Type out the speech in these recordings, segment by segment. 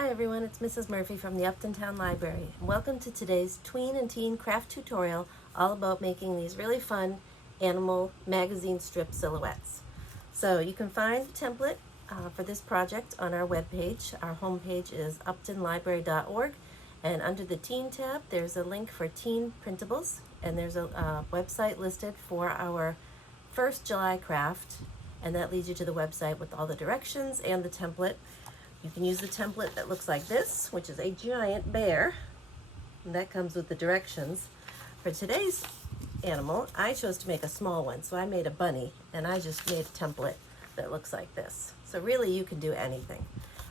Hi everyone, it's Mrs. Murphy from the Upton Town Library. Welcome to today's tween and teen craft tutorial all about making these really fun animal magazine strip silhouettes. So you can find the template for this project on our webpage. Our homepage is uptonlibrary.org, and under the teen tab there's a link for teen printables, and there's a website listed for our first July craft, and that leads you to the website with all the directions and the template. You can use the template that looks like this, which is a giant bear, and that comes with the directions. For today's animal, I chose to make a small one, so I made a bunny, and I just made a template that looks like this. So really you can do anything.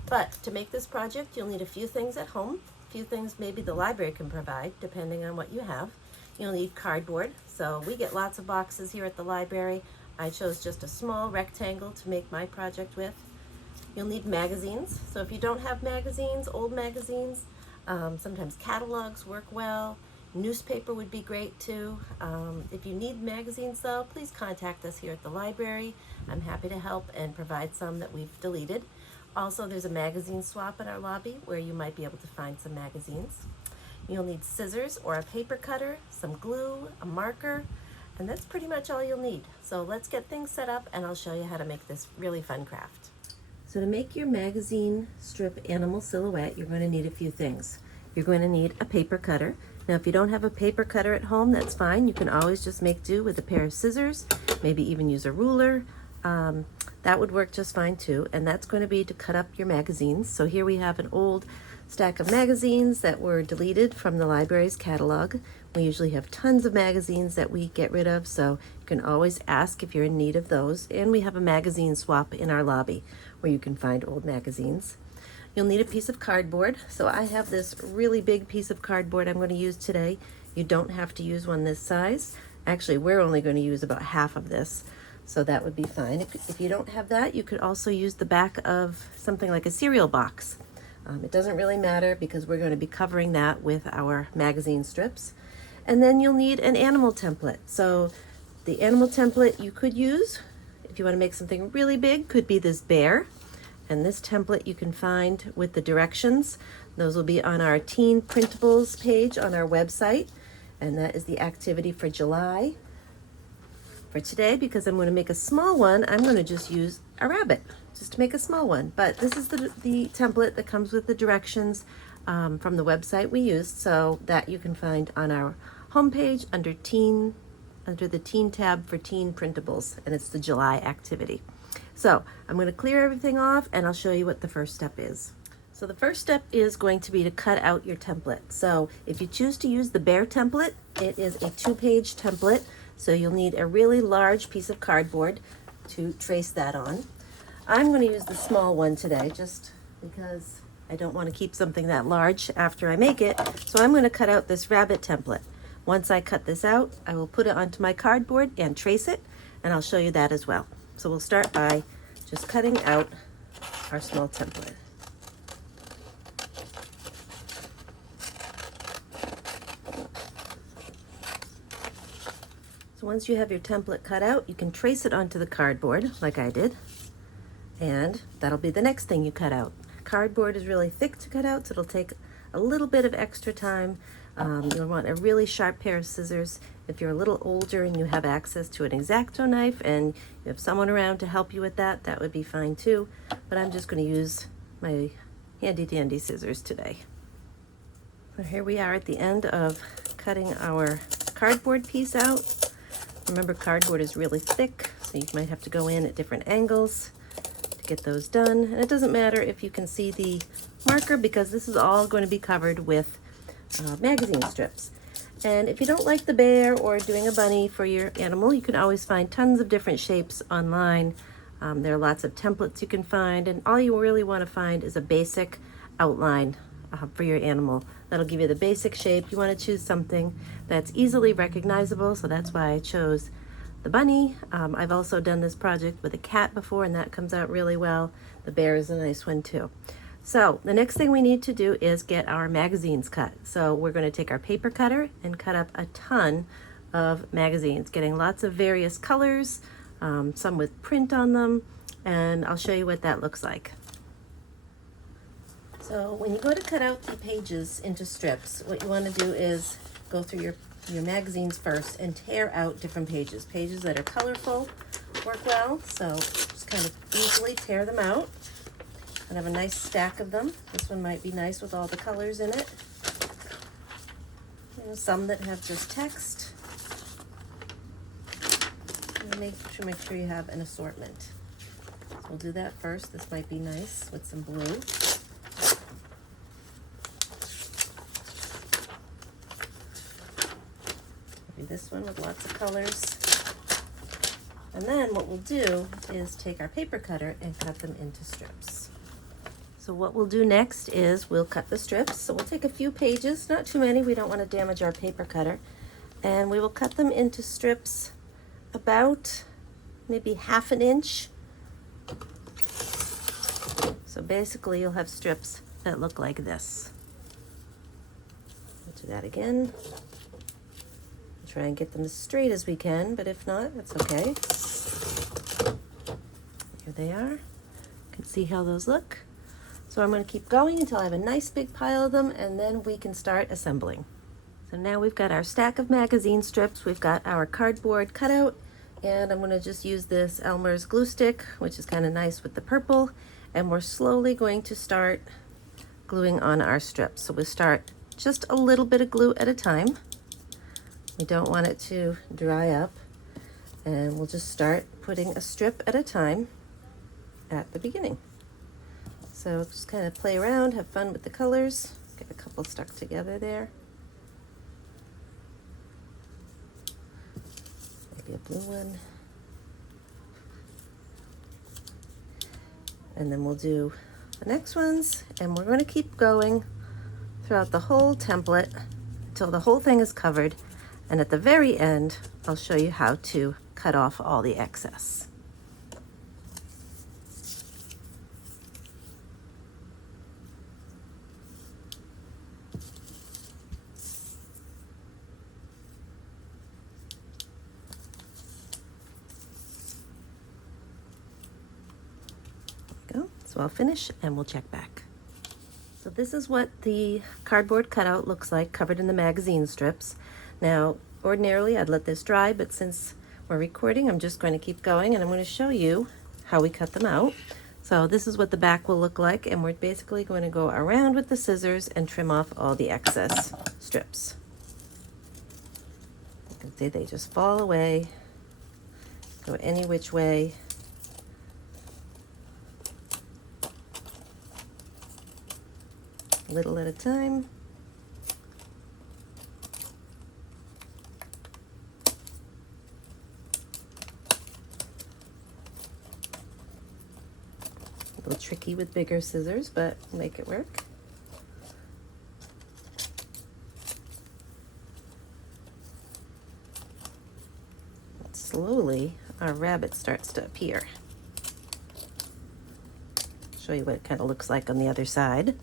But to make this project, you'll need a few things at home, a few things maybe the library can provide, depending on what you have. You'll need cardboard, so we get lots of boxes here at the library. I chose just a small rectangle to make my project with. You'll need magazines, so if you don't have magazines, old magazines, sometimes catalogs work well. Newspaper would be great too. If you need magazines though, please contact us here at the library. I'm happy to help and provide some that we've deleted. Also, there's a magazine swap in our lobby where you might be able to find some magazines. You'll need scissors or a paper cutter, some glue, a marker, and that's pretty much all you'll need. So let's get things set up and I'll show you how to make this really fun craft. So to make your magazine strip animal silhouette, you're going to need a few things. You're going to need a paper cutter. Now if you don't have a paper cutter at home, that's fine. You can always just make do with a pair of scissors, maybe even use a ruler. That would work just fine too. And that's going to be to cut up your magazines. So here we have an old stack of magazines that were deleted from the library's catalog. We usually have tons of magazines that we get rid of, so you can always ask if you're in need of those. And we have a magazine swap in our lobby where you can find old magazines. You'll need a piece of cardboard. So I have this really big piece of cardboard I'm going to use today. You don't have to use one this size. Actually, we're only going to use about half of this, so that would be fine. If you don't have that, you could also use the back of something like a cereal box. It doesn't really matter because we're going to be covering that with our magazine strips. And then you'll need an animal template. So the animal template you could use, if you want to make something really big, could be this bear. And this template you can find with the directions. Those will be on our Teen Printables page on our website. And that is the activity for July. For today, because I'm going to make a small one, I'm going to just use a rabbit, just to make a small one. But this is the template that comes with the directions from the website we used, so that you can find on our homepage under the Teen tab for Teen Printables, and it's the July activity. So I'm going to clear everything off, and I'll show you what the first step is. So the first step is going to be to cut out your template. So if you choose to use the bear template, it is a 2-page template. So you'll need a really large piece of cardboard to trace that on. I'm going to use the small one today just because I don't want to keep something that large after I make it. So I'm going to cut out this rabbit template. Once I cut this out, I will put it onto my cardboard and trace it, and I'll show you that as well. So we'll start by just cutting out our small template. So once you have your template cut out, you can trace it onto the cardboard like I did, and that'll be the next thing you cut out. Cardboard is really thick to cut out, so it'll take a little bit of extra time. You'll want a really sharp pair of scissors. If you're a little older and you have access to an X-Acto knife and you have someone around to help you with that, that would be fine too. But I'm just going to use my handy dandy scissors today. So here we are at the end of cutting our cardboard piece out. Remember, cardboard is really thick, so you might have to go in at different angles to get those done. And it doesn't matter if you can see the marker because this is all going to be covered with magazine strips. And if you don't like the bear or doing a bunny for your animal, you can always find tons of different shapes online. There are lots of templates you can find, and all you really want to find is a basic outline for your animal. That'll give you the basic shape. You want to choose something that's easily recognizable, so that's why I chose the bunny. I've also done this project with a cat before, and that comes out really well. The bear is a nice one too. So the next thing we need to do is get our magazines cut. So we're going to take our paper cutter and cut up a ton of magazines, getting lots of various colors, some with print on them, and I'll show you what that looks like. So when you go to cut out the pages into strips, what you want to do is go through your magazines first and tear out different pages. Pages that are colorful work well, so just kind of easily tear them out. And have a nice stack of them. This one might be nice with all the colors in it. You know, some that have just text. And make sure you have an assortment. So we'll do that first. This might be nice with some blue. Maybe this one with lots of colors. And then what we'll do is take our paper cutter and cut them into strips. So what we'll do next is we'll cut the strips. So we'll take a few pages, not too many, we don't want to damage our paper cutter. And we will cut them into strips about maybe 1/2 inch. So basically you'll have strips that look like this. We'll do that again. Try and get them as straight as we can, but if not, that's okay. Here they are. You can see how those look. So I'm going to keep going until I have a nice big pile of them, and then we can start assembling. So now we've got our stack of magazine strips, we've got our cardboard cutout, and I'm going to just use this Elmer's glue stick, which is kind of nice with the purple, and we're slowly going to start gluing on our strips. So we'll start just a little bit of glue at a time. We don't want it to dry up, and we'll just start putting a strip at a time at the beginning. So just kind of play around, have fun with the colors. Get a couple stuck together there. Maybe a blue one. And then we'll do the next ones, and we're going to keep going throughout the whole template until the whole thing is covered. And at the very end, I'll show you how to cut off all the excess. So I'll finish and we'll check back. So this is what the cardboard cutout looks like, covered in the magazine strips. Now, ordinarily I'd let this dry, but since we're recording, I'm just going to keep going, and I'm going to show you how we cut them out. So this is what the back will look like, and we're basically going to go around with the scissors and trim off all the excess strips. You can see they just fall away, go any which way. Little at a time. A little tricky with bigger scissors, but make it work. And slowly, our rabbit starts to appear. Show you what it kind of looks like on the other side.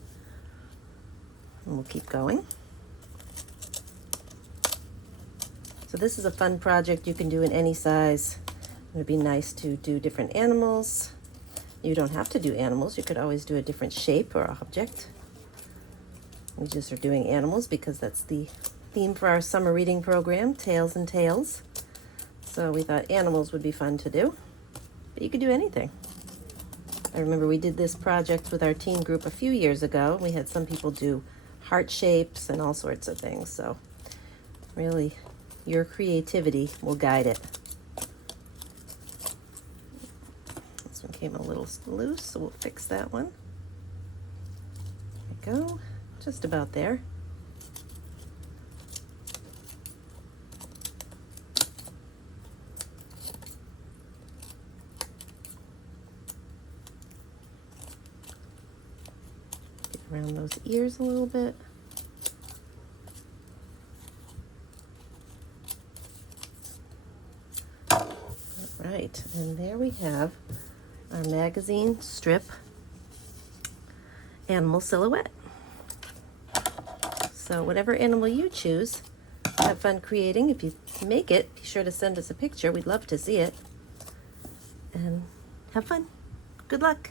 And we'll keep going. So this is a fun project you can do in any size. It would be nice to do different animals. You don't have to do animals. You could always do a different shape or object. We just are doing animals because that's the theme for our summer reading program, Tales and Tales. So we thought animals would be fun to do, but you could do anything. I remember we did this project with our teen group a few years ago. We had some people do heart shapes and all sorts of things. So really, your creativity will guide it. This one came a little loose, so we'll fix that one. There we go, just about there. Around those ears a little bit. All right, and there we have our magazine strip animal silhouette. So whatever animal you choose, have fun creating. If you make it, be sure to send us a picture. We'd love to see it. And have fun. Good luck.